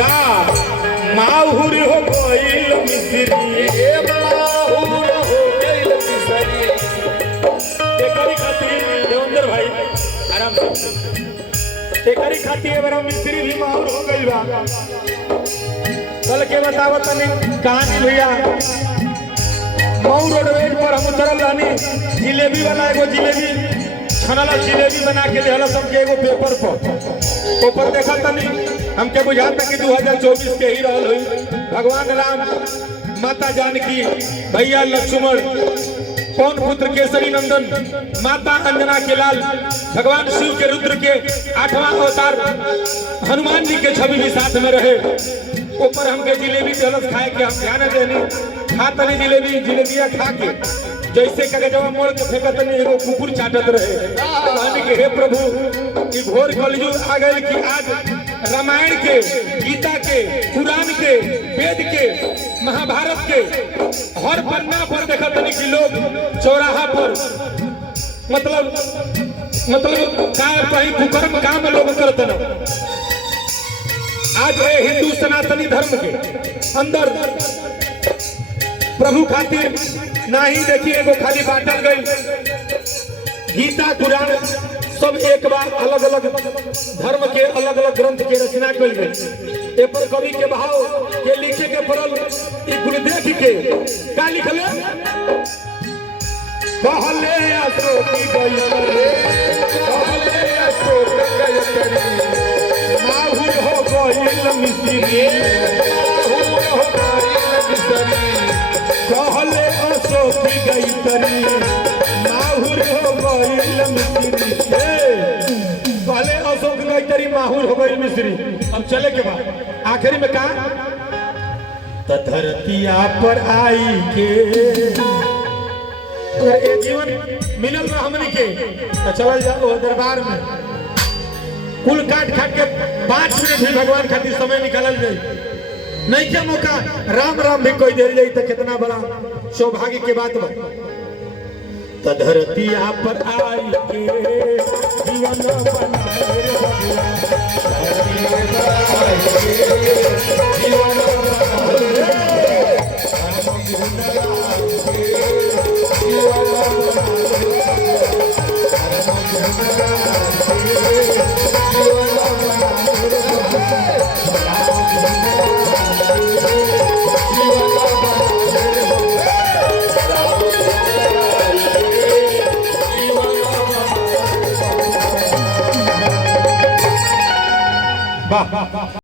का माहुर हो गइल मिस्री माहुर हो गइल मिस्री। एकरी खातिर देवेंद्र भाई आराम से एकरी खातिर बड़ा मिस्री भी माहुर हो गइल बा। कल के बतावत तनी कहानी भैया मऊ रोडवेज पर हम उतरल रहनी जिलेबी वाला एगो जिलेबी छनला जिलेबी बना के देहला सबके एगो पेपर पर ऊपर देखा तनी हमके बुझाता कि 2024 के ही रहल हुई। भगवान राम माता जानकी भैया लक्ष्मण पवन पुत्र केसरी नंदन माता अंजना के लाल भगवान शिव के रुद्र के 8वां अवतार हनुमान जी के छवि भी साथ में रहे। ऊपर हमके जिलेबी दलस खाए के हम ध्यान देनी खा तनी जिलेबिया खा के जैसे कगजवा मोड़ के फेंकत नहीं एगो कुकुर चाटत रहे। कहनी के हे प्रभु ई घोर कलयुग आ गइल कि आज रामायण के गीता के पुराण के वेद के महाभारत के हर पन्ना पर देखत नहीं कि लोग चौराहा पर मतलब काय कहीं कुकर्म काम लोग करत न। आज हिंदू सनातनी धर्म के अंदर प्रभु खातिर ना ही देखिए एगो खाली बांटल गई गीता कुरान सब एक बार अलग अलग धर्म के अलग अलग ग्रंथ के रचना कल गई। ए पर कवि के भाव के लिखे के पड़ल ई कुल देख के का लिखले कहले अशोक गई करे कहले अशोक गई करे माहुर हो गइल मिस्री माहुर हो गइल मिस्री कहले अशोक गई तरी माहुर हो गइल मिस्री। कहले अशोक गई तरी माहुर हो गइल मिस्री। अब चले के बाद आखिरी में कहा धरतिया पर आई के अगर ये जीवन मिलल बा हमनी के तो चल जाओ दरबार में कुल काट खाट के 5 मिनट भी भगवान खातिर समय निकालल जाए नहीं क्या मौका राम राम भी कोई दे जाए तो कितना बड़ा सौभाग्य के बात बा। तो धरतिया पर आई के जीवन बनाए भगवान